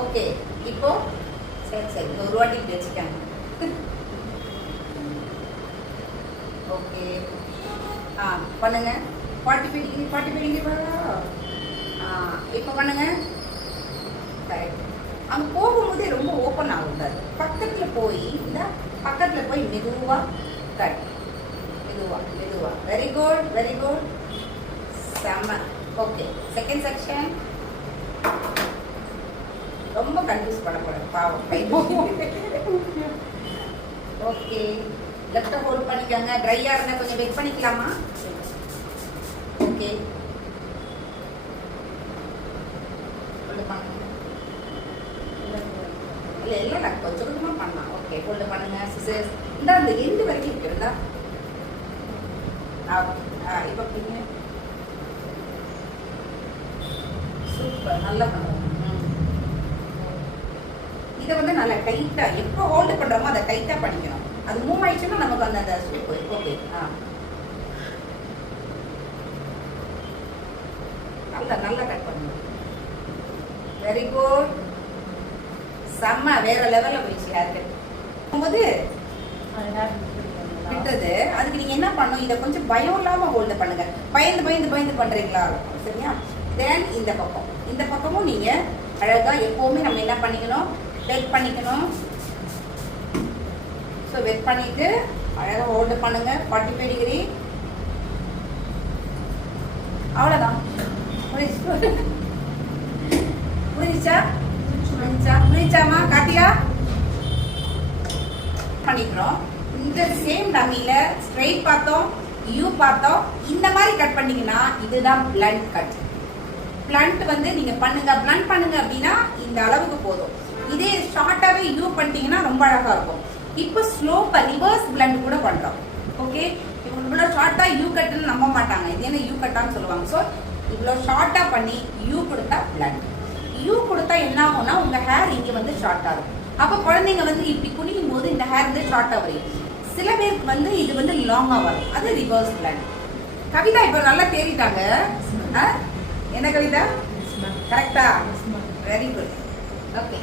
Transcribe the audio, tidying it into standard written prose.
Okay. இப்போ சரி ஒரு வாட்டி இப்படி வச்சுக்கோங்க. ஓகே. பண்ணுங்க. 45 டிகிரி இப்போ பண்ணுங்க. ரைட். அங்கே போகும்போதே ரொம்ப ஓப்பன் ஆகுது. பக்கத்தில் போய் மெதுவா கட். மெதுவா. Very good. செம்ம. ஓகே. Second section. ரொம்ப கன்ஃபியூஸ் பண்ணக்கூடாது பாவம். ஓகே. லெஃப்ட் ஹோல்ட் பண்ணிக்கோங்க. ட்ரையா இருந்தா கொஞ்சம் வெயிட் பண்ணிக்கலாமா? ஓகே. இல்ல கொஞ்சம் கொஞ்சமா பண்ணலாம். ஓகே. ஹோல்ட் பண்ணுங்க. சிசர்ஸ் இந்த அந்த எண்டு வரைக்கும் இருக்குதா? இப்போ பிடிங்க. சூப்பர். நல்லா பண்ணுவோம். இதை வந்து நல்லா டைட்டா எப்போ ஹோல்டு பண்றோமோ அதை டைட்டா பண்ணிக்கணும். அது மூவ் ஆயிடுச்சுன்னா நமக்கு அந்த சூப்பர். ஓகே. நல்லா கட் பண்ணுங்க. Very good. செம்ம. வேற லெவல்ல போயிடுச்சு. யாருக்கு போது விட்டது. அதுக்கு நீங்க என்ன பண்ணணும், இதை கொஞ்சம் பயம் இல்லாம ஹோல்டு பண்ணுங்க. பயந்து பண்றீங்களா? சரியா? தென் இந்த பக்கமும் நீங்க அழகா எப்பவுமே நம்ம என்ன பண்ணிக்கணும், வெட் பண்ணிக்கணும். ஸோ வெட் பண்ணிட்டு அழகா ஹோல்டு பண்ணுங்க. 45 டிகிரி. அவ்வளவுதான். புரிஞ்சுச்சாமா? காட்டியா பண்ணிக்கிறோம். இந்த சேம் டம்மில ஸ்ட்ரைட் பார்த்தோம், யூ பார்த்தோம். இந்த மாதிரி கட் பண்ணீங்கன்னா இதுதான் பிளண்ட் கட். பிளண்ட் வந்து நீங்க பிளண்ட் பண்ணுங்க அப்படின்னா இந்த அளவுக்கு போதும். இதே ஷார்ட்டாவே யூ பண்ணிட்டீங்கன்னா ரொம்ப அழகா இருக்கும். இப்போ ஸ்லோப்பா ரிவர்ஸ் பிளண்ட் கூட பண்றோம். ஓகே. இவ்வளவு ஷார்ட்டா யூ கட்னு நம்ப மாட்டாங்க. இது என்ன யூ கட்டான்னு சொல்லுவாங்க. ஸோ இவ்வளவு ஷார்ட்டா பண்ணி யூ கொடுத்தா பிளண்ட். யூ கொடுத்தா என்ன ஆகும்னா உங்க ஹேர் இங்க வந்து ஷார்ட்டா இருக்கும். அப்ப குழந்தைங்க வந்து இப்படி குனியும் போது இந்த ஹேர் வந்து ஷார்ட்டா வரும். சில பேருக்கு வந்து இது வந்து லாங்கா வரும். அது ரிவர்ஸ் பிளண்ட். கவிதா இப்ப நல்லா தேறிட்டாங்க. என்ன கவிதா? கரெக்டா? Very good. ஓகே.